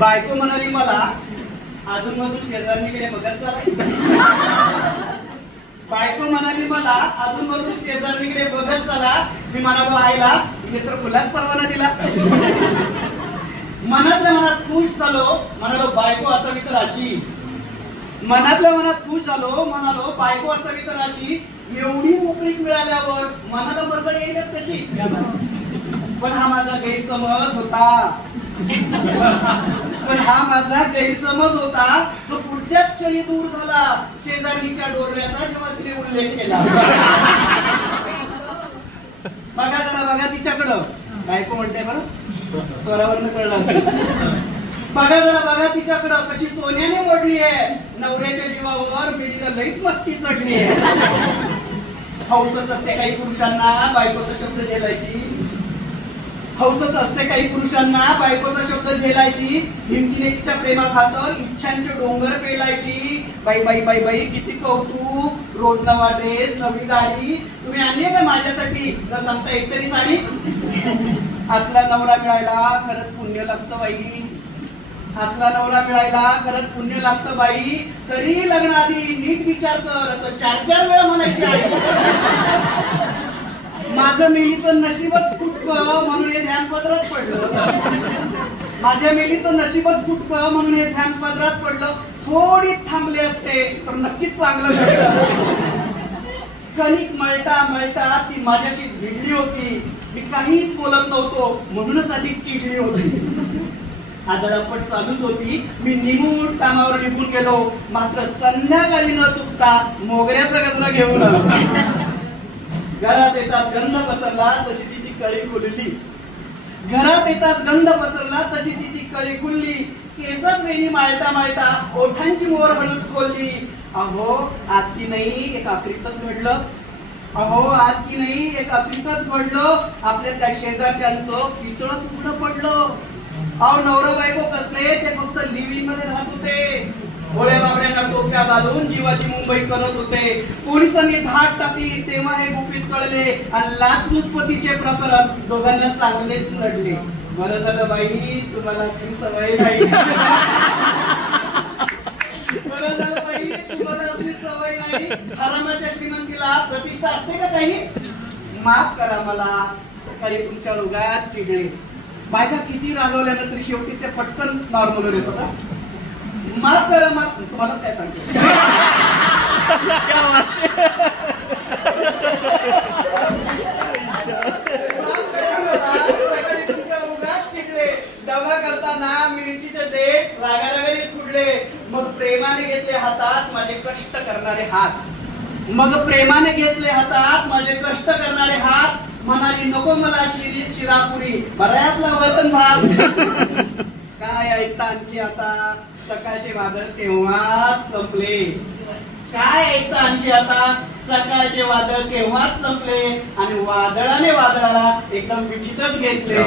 बायको म्हणाली मला अजून मधून शेजारणीकडे बघत चला बायको म्हणाली मला अजून मधून शेजारणीकडे बघत चला मी म्हणालो आईला मी तर खुलाच परवाना दिला. मनातल्या मनात खुश झालो म्हणालो बायको असावी तर अशी. मनातल्या मनात खुश झालो म्हणालो बायको असावी तर अशी. एवढी मोकळीक मिळाल्यावर मनाला बरोबर येईलच कशी? पण हा माझा गैरसमज होता. पण हा माझा गैरसमज होता. जो पुढच्याच क्षणी दूर झाला शेजारीच्या डोरव्याचा जेव्हा तिने उल्लेख केला. बघा जरा बघा तिच्याकडं. बायको म्हणते बरं. स्वरावरनं कळलं असेल. बघा जरा बघा तिच्याकडं. कशी सोन्याने मोडली आहे. नवऱ्याच्या जीवावर मेडीला लईच मस्ती चढली आहे. हौसच असते काही पुरुषांना बायकोचा शब्द झेलायची हौसच असते काही पुरुषांना. बायकोचा शब्द झेलायची हिमतीने तिच्या प्रेमाखातर इच्छांचे डोंगर पेलायची. बाई बाई बाई बाई किती कौतुक. रोज नवा ड्रेस नवी गाडी. तुम्ही आणली का माझ्यासाठी? न सांगता एकतरी साडी? असला नवरा मिळायला खरंच पुण्य लागतं बाई. असला नवरा मिळायला खरंच पुण्य लागतं बाई. तरी लग्नाआधी नीट विचार कर असं चार चार वेळा म्हणायची आहे माझं मेलीचं नशीबच फुटकं म्हणून हे ध्यानपत्रात पडलं. माझ्या मेलीचं नशीबच फुटकं म्हणून हे ध्यानपत्रात पडलं. थोडी थांबले असते तर नक्कीच चांगलं घडलं कणिक मळता मळता ती माझ्याशी भिडली होती. मी काहीच बोलत नव्हतो म्हणूनच अधिक चिडली होती. आदळापट चालूच होती. मी निमूट कामावर निघून गेलो. मात्र संध्याकाळी न चुकता मोगऱ्याचा गजरा घेऊन आलो. घरात येताच गंध पसरला तशी तिची कळी खुलली. घरात येताच गंध पसरला तशी तिची कळी खुलली. केसात वेळी माळता माळता ओठांची मोर हळूच खोलली. अहो आज की नाही एक आफ्रिकच घडलं. अहो आज की नाही एक अपितच घडलं. आपल्या त्या शेजारच्यांचं कितळच पुढं पडलं. अहो नवरा बायको कसले ते फक्त लिव्हिंगमध्ये राहत होते. बाबड्यांना घालून जीवाची मुंबई करत होते. पोलिसांनी धाड टाकली तेव्हा हे गुपित कळले आणि लाचलुचपतीचे प्रकरण दोघांना चांगलेच लढले बरं झालं बाई तुम्हाला असली सवय नाही. बरं झालं बाई तुम्हाला असली सवय नाही. हरामाच्या श्रीमंतीला प्रतिष्ठा असते का काही? माफ करा मला सकाळी तुमच्या रोगात चिडले. बायका किती रागवल्यानं तरी शेवटी ते पटकन नॉर्मल होत होता माफ करा माफ. तुम्हालाच काय सांगतो. माफ चिडले डबा करताना मिरचीचे देठ रागारागानेच कुडले मग प्रेमाने घेतले हातात माझे कष्ट करणारे हात. मग प्रेमाने घेतले हातात माझे कष्ट करणारे हात म्हणाली नको मला शिरी शिरापुरी. बऱ्यातला वतन भाग. काय ऐकता आणखी आता? सकाळचे वादळ तेव्हाच संपले. काय ऐकता आणखी आता? सकाळचे वादळ केव्हाच संपले आणि वादळाने वादळाला एकदम मिठीतच घेतले.